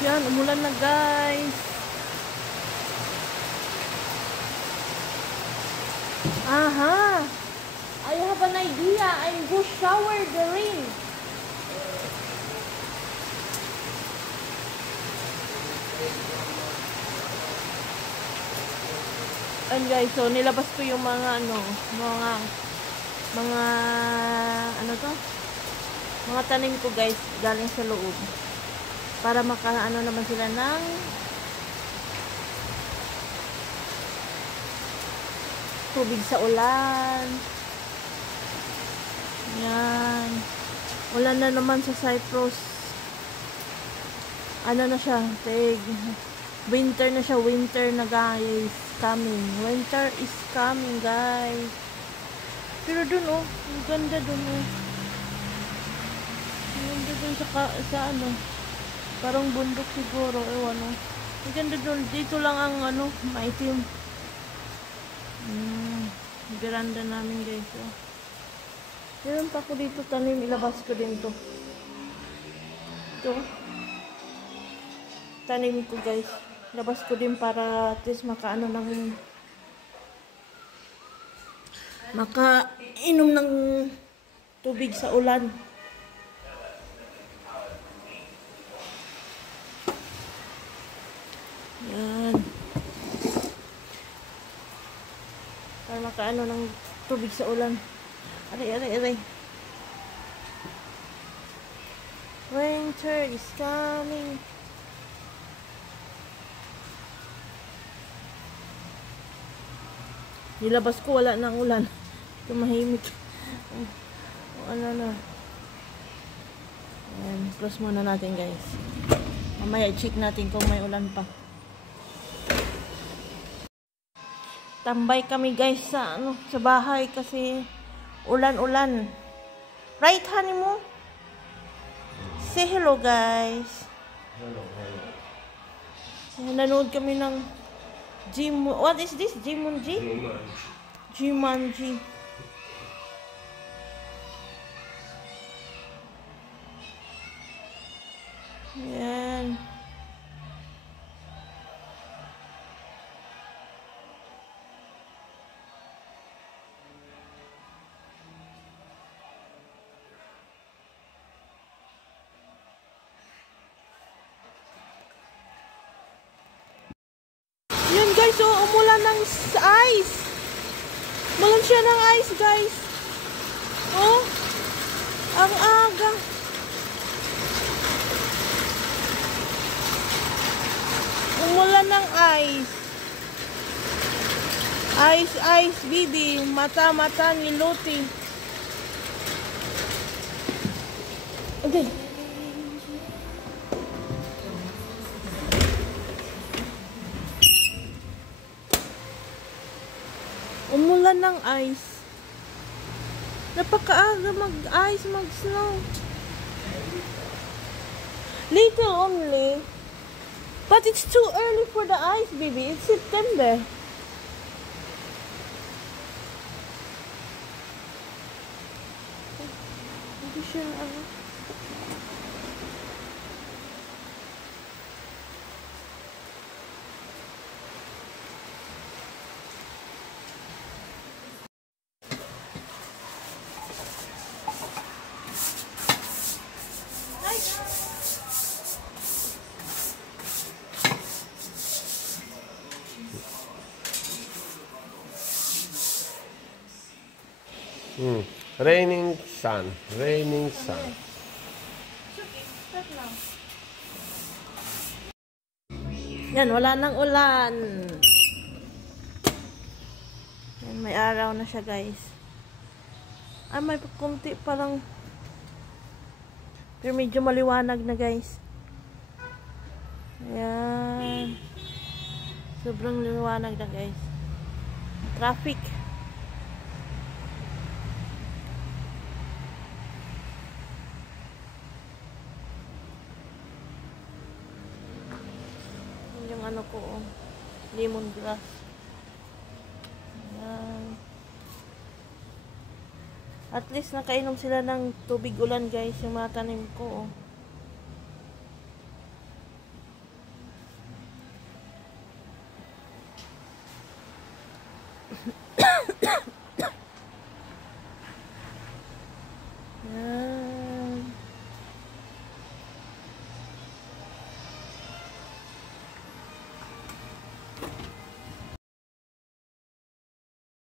Yan, umulan na guys. Aha! I have an idea. I'm go shower the rain. And guys, so nilabas ko yung mga ano to? Mga tanim ko guys, galing sa loob. Para makaano naman sila ng tubig sa ulan. Yan. Ulan na naman sa Cyprus. Ano na siya? Winter na siya. Winter na guys. Coming. Winter is coming guys. Pero dun oh. Ang ganda dun oh. Ang ganda dun sa ano. Parang bundok siguro. Ewan oh. Ang ganda dun. Dito lang ang ano. Maitim. Veranda namin guys oh. Meron pa ako dito tanim. Ilabas ko din to. Ito. Tanim ko guys. Labas ko din para at least makainom ng tubig sa ulan. Yan. Para makaano ng tubig sa ulan. Aray. Winter is coming. Nilabas ko, wala nang ulan. Tumahimik. Ano na. Ayan, close muna natin guys. Mamaya check natin kung may ulan pa. Tambay kami guys sa bahay kasi ulan-ulan. Right, honey mo? Say hello guys. Hello. Nanood kami ng what is this? Jumanji? Jumanji. Yan. Yan guys, oh, umulan ng ice. Umulan siya ng ice guys. Oh, ang aga. Umulan ng ice. Ice, baby. Mata ni Loti. Okay. Umulan ng ice. Napakaaga mag-ice, mag-snow. Little only. But it's too early for the ice, baby. It's September. Hindi siya ano. Raining sun. Yan, wala nang ulan. Yan, may araw na siya guys. Ay, may kunti parang. Pero medyo maliwanag na guys. Ayan. Sobrang liwanag na guys. Traffic. Yung ano ko, lemongrass. Ayan. At least nakainom sila ng tubig ulan guys, yung mga tanim ko.